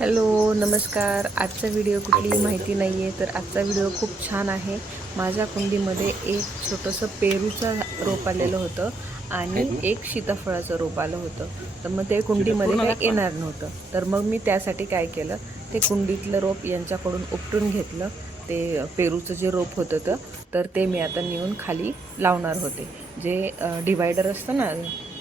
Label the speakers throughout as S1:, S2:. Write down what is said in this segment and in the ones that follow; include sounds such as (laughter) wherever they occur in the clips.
S1: Hello नमस्कार. आजचा video कुठली माहिती नाही आहे तर आजचा व्हिडिओ खूप छान आहे. माझ्या कुंडीमध्ये एक छोटंसं पेरूचं रोप आलेलं होतं आणि एक सीताफळाचं रोप आलं होतं. तर मग ते कुंडीमध्ये काही येणार नव्हतं. तर मग मी त्यासाठी काय केलं? ते कुंडीतलं रोप यांच्याकडून उपटून घेतलं. ते पेरूचं जे रोप होतं तर तर ते मी आता नेऊन खाली लावणार होते. जे डिवायडर असतं ना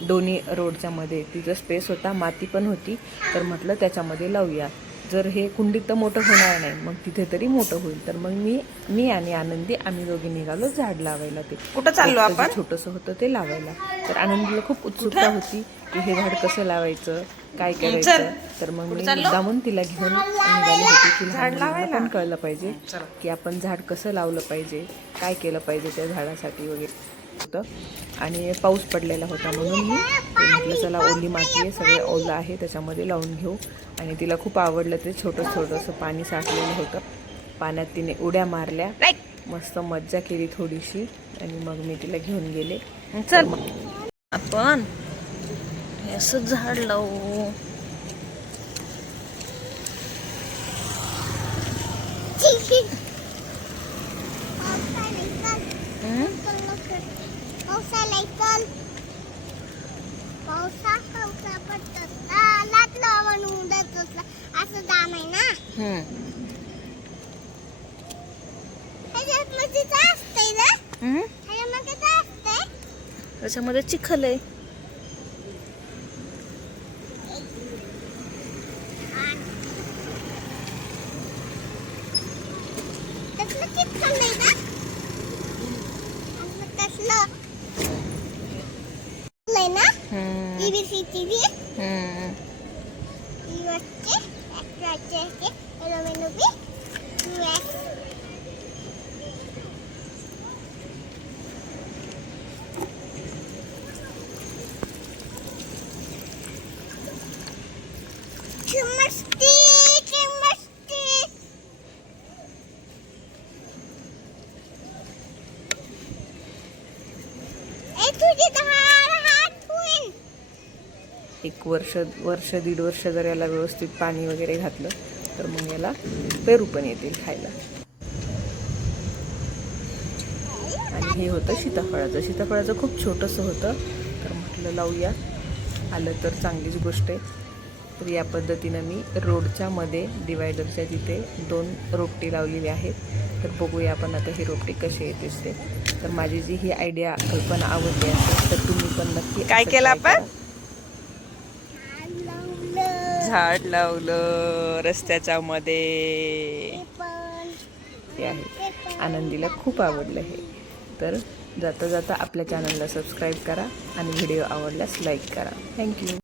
S1: दोन्ही रोडच्यामध्ये तिचं स्पेस होता माती पण होती तर म्हटलं त्याच्यामध्ये लावूया. जर हे कुंडीत तर मोठं होणार नाही मग तिथे तरी मोठं होईल. तर मग मी मी आणि आनंदी आम्ही दोघी निघालो झाड लावायला ते.
S2: कुठं चाललो आपण?
S1: छोटंसं होतं ते लावायला. तर आनंदीला खूप उत्सुकता होती की हे झाड कसं लावायचं काय करायचं. तर मग मी मुद्दामून तिला घेऊन निघाली होती. की लहान मुलांना पण कळलं पाहिजे की आपण झाड कसं लावलं पाहिजे काय केलं पाहिजे त्या झाडासाठी वगैरे. होतं. आणि पाऊस पडलेला होता म्हणून मी म्हटलं चला ओली माती आहे सगळं ओलं आहे त्याच्यामध्ये लावून घेऊ. आणि तिला खूप आवडलं ते छोटं छोटंसं पाणी साठलेलं होतं. पाण्यात तिने उड्या मारल्या. मस्त मज्जा केली थोडीशी. आणि मग मी तिला घेऊन गेले.
S2: चल. आपण हे असं झाड लावू. (laughs)
S3: असं दाम आहे ना असतंय ना असतंय
S2: त्याच्यामध्ये चिखल आहे.
S3: त्यातलं चिपकन ना টিভি হুম ইউ আছে একটা আছে আছে এলো মেনু বি ইউ আছে
S1: एक वर्ष वर्ष दीड वर्ष जर याला व्यवस्थित पाणी वगैरे घातलं तर मग याला पेरू पण येतील खायला. आणि हे होतं सीताफळाचं. सीताफळाचं खूप छोटंसं होतं. तर म्हटलं लावूया. आलं तर चांगलीच गोष्ट आहे. तर या पद्धतीनं मी रोडच्या मध्ये डिवायडरच्या तिथे दोन रोपटी लावलेली आहेत. तर बघूया आपण आता ही रोपटी कशी येतेच ते तर माझी जी ही आयडिया कल्पना आवडली असेल तर तुम्ही पण नक्की
S2: काय केलं आपण?
S3: लावलं
S2: झाड लावलं रस्त्याच्या मध्ये
S1: आहे. आनंदीला खूप आवडलं हे. तर जाता जाता आपल्या चॅनलला सबस्क्राईब करा आणि व्हिडिओ आवडल्यास लाईक करा. थँक्यू